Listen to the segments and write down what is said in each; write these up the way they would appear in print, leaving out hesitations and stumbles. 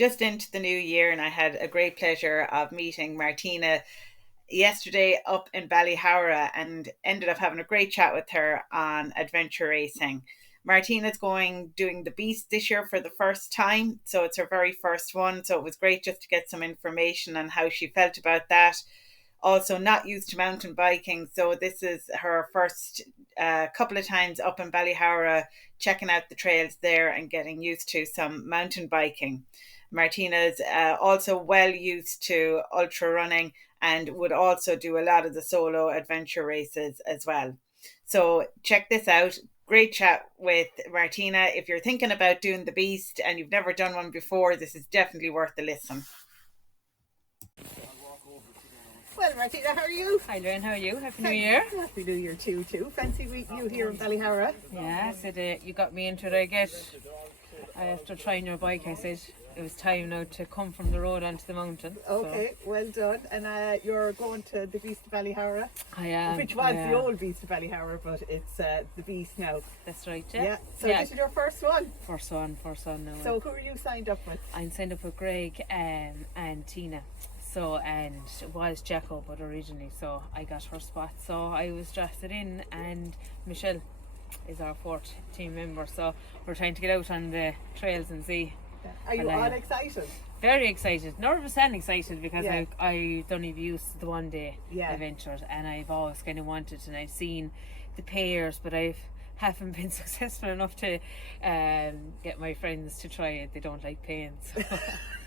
just into the new year, and I had a great pleasure of meeting Martina yesterday up in Ballyhowra and ended up having a great chat with her on adventure racing. Martina's doing the Beast this year for the first time, so it's her very first one. So it was great just to get some information on how she felt about that. Also, not used to mountain biking, so this is her first couple of times up in Ballyhowra, checking out the trails there and getting used to some mountain biking. Martina's also well used to ultra running and would also do a lot of the solo adventure races as well. So check this out. Great chat with Martina. If you're thinking about doing the Beast and you've never done one before, this is definitely worth a listen. Well, Martina, how are you? Hi, Lorraine, how are you? Happy New Year. Happy New Year too. Fancy meeting you here in Ballyhowra. Yeah, I said you got me into it, I guess. After trying your bike, I said it was time now to come from the road onto the mountain. Okay, so. Well done. And you're going to the Beast of Ballyhowra? I am. Which was the old Beast of Ballyhowra, but it's the Beast now. That's right, yeah. So this is your first one? First one now. So who are you signed up with? I'm signed up with Greg and Tina. So, and it was Jacko, but originally, so I got her spot. So I was drafted in, and Michelle is our fourth team member. So we're trying to get out on the trails and see. Are you all excited? Very excited, nervous and excited because I don't even use the one day adventures, and I've always kind of wanted, and I've seen the pairs, but I haven't been successful enough to get my friends to try it. They don't like pain. So.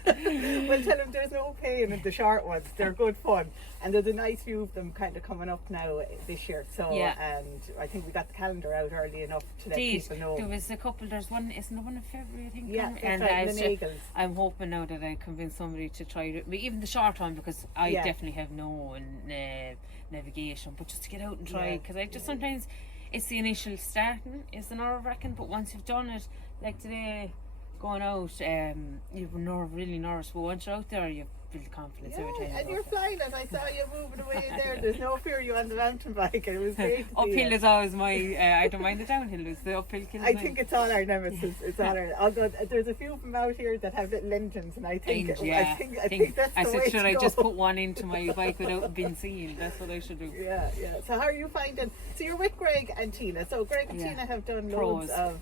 Well, tell them there's no pain in the short ones. They're good fun, and there's a nice few of them kind of coming up now this year. So, and I think we got the calendar out early enough to let people know. There was a couple. There's one. Isn't there one in February? I think. Yeah, and I'm hoping now that I convince somebody to try it. Even the short one, because I definitely have no navigation, but just to get out and try. Because I just sometimes it's the initial starting is the nerve-wracking, but once you've done it, like today. Going out, you're really nervous, but once you're out there, you build confidence every time. And you're flying, and I saw you moving away there. There's no fear you on the mountain bike. It was great. Uphill is always my. I don't mind the downhill. It's the uphill. I think it's all our nemesis. It's all our. Although there's a few from out here that have little engines, and I think that's the way to go. I said, should I just put one into my bike without being seen? That's what I should do. Yeah. So how are you finding? So you're with Greg and Tina. So Greg and Tina have done loads of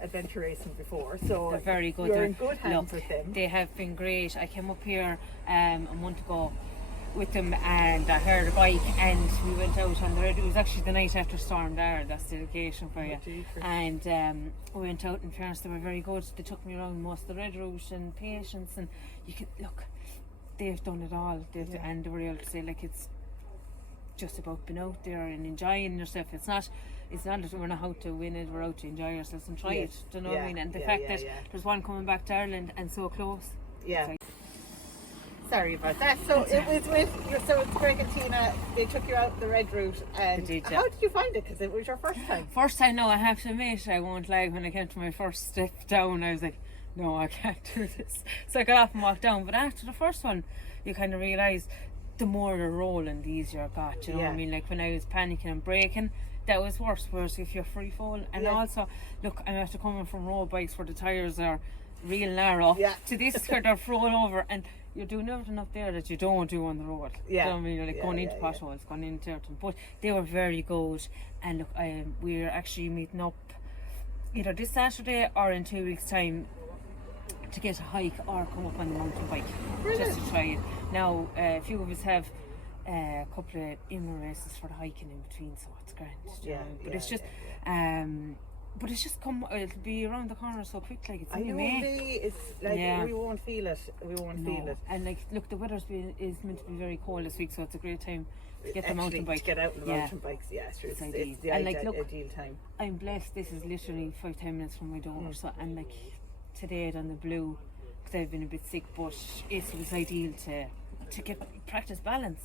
adventure racing before. So they're very good. You're in good hands with them. They have been great. I came up here a month ago with them, and I heard a bike, and we went out on the road. It was actually the night after Storm Dara. That's the location for you. And we went out. In fairness, they were very good. They took me around most of the red route and Patience, and you can look. They've done it all, and they were able to say like it's just about being out there and enjoying yourself. It's not that we're not out to win it, we're out to enjoy ourselves and try it. Do you know what I mean? And the fact that there's one coming back to Ireland and so close. Yeah. Sorry about that. So it was it's Greg and Tina. They took you out the red route, and how did you find it? Because it was your first time. First time, no. I have to admit, I won't lie. When I came to my first step down, I was like, no, I can't do this. So I got off and walked down. But after the first one, you kind of realise the more you're rolling, the easier it got. You know what I mean? Like when I was panicking and braking, that was worse. Whereas if you're free fall, and also, look, I'm after coming from road bikes where the tyres are real narrow to this where they're thrown over, and you're doing everything up there that you don't do on the road. You know what I mean? You're like going into potholes, going into everything. But they were very good, and look, we're actually meeting up either this Saturday or in 2 weeks' time to get a hike or come up on the mountain bike. Brilliant. Just to try it. Now, a few of us have a couple of inner races for the hiking in between, so it's grand. But it's just but it's just it'll be around the corner so quick, like it's in May. It's like we won't feel it. Feel it. And like, look, the weather's is meant to be very cold this week, so it's a great time to get the mountain bike. To get out on the mountain bikes, sure, it's the ideal time. I'm blessed. This is literally 5-10 minutes from my door, so and like today on the blue, because I've been a bit sick, but it was ideal to get practice balance.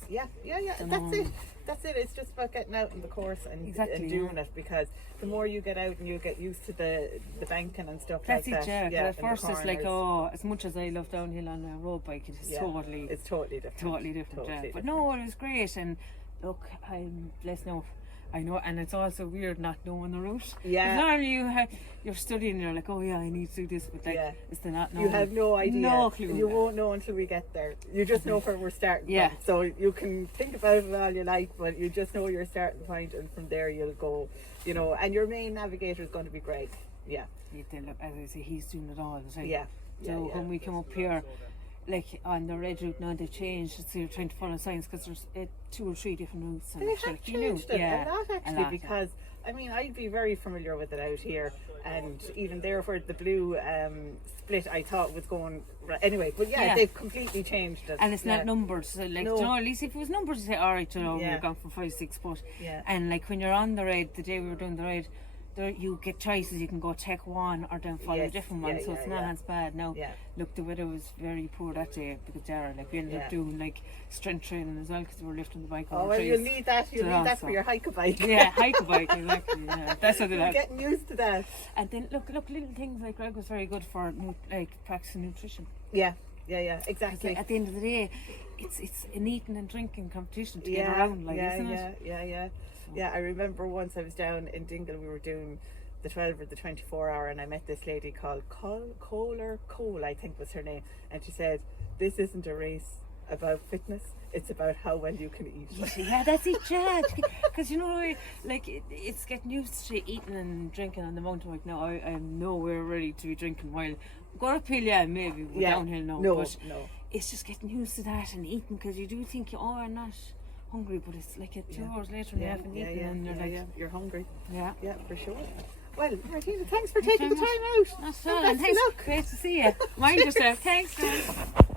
That's it. It's just about getting out on the course and doing it, because the more you get out and you get used to the banking and stuff like that. At first it's like, as much as I love downhill on a road bike, it's totally different. But no, it was great, and look, I'm blessed now. I know, and it's also weird not knowing the route. Yeah. 'Cause normally you're studying and you're like, oh yeah, I need to do this, but like, it's the not knowing. You have no idea. No clue. You won't know until we get there. You just know where we're starting Yeah. from. So you can think about it all you like, but you just know your starting point, and from there you'll go, you know, and your main navigator is going to be Greg. Yeah. Look, as I say, he's doing it all the time. Yeah. So when we come up here, like on the red route now, they've changed. So you're trying to follow signs because there's 2 or 3 different routes. And They have changed it a lot actually, because I mean, I'd be very familiar with it out here, and even there where the blue split, I thought was going anyway. But they've completely changed it, and it's not numbered. So like, No. you know, at least if it was numbered, you say, all right, you know, we're gone from 5, 6, but and like when you're on the red, the day we were doing the red, there you get choices. You can go take one or then follow a different one. So it's not as bad now. Look, the weather was very poor that day because we ended up doing like strength training as well because we were lifting the bike. Oh well, you need that. You need that for your hike bike. Yeah, hike bike exactly. Yeah, that's what You're getting used to that. And then look, little things like Greg was very good for like practicing nutrition. Yeah, exactly. Like, at the end of the day, it's an eating and drinking competition to get around, like, isn't it? Yeah, I remember once I was down in Dingle, we were doing the 12 or the 24 hour, and I met this lady called Cole, I think was her name, and she said, this isn't a race about fitness, it's about how well you can eat. Yeah, that's it, yeah. Because you know, like it's getting used to eating and drinking on the mountain bike now. I'm nowhere ready to be drinking while going uphill, maybe downhill now. No. It's just getting used to that and eating, because you do think, oh, I'm not hungry, but it's like 2 hours later and you haven't eaten and you're like, you're hungry. Yeah, for sure. Well, Martina, thanks for taking the time out. That's all, and thanks. Great to see you. Mind yourself. Thanks, guys.